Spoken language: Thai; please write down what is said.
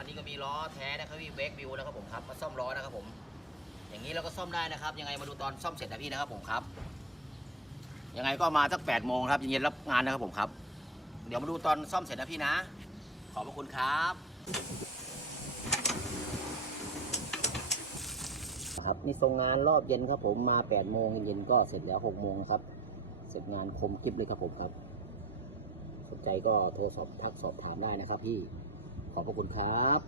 อันนี้ก็มีล้อแท้นะครับพี่เบรกวิวนะครับผมครับมาซ่อมล้อนะครับผมอย่างนี้เราก็ซ่อมได้นะครับยังไงมาดูตอนซ่อมเสร็จนะพี่นะครับผมครับยังไงก็มาสัก8 โมงครับเย็นๆรับงานนะครับผมครับเดี๋ยวมาดูตอนซ่อมเสร็จนะพี่นะขอบพระคุณครับครับนี่ส่งงานรอบเย็นครับผมมา8 โมงเย็นก็เสร็จแล้ว6 โมงครับเสร็จงานคมกริบเลยครับผมครับสนใจก็โทรสอบทักสอบถามได้นะครับพี่ขอบพระคุณครับ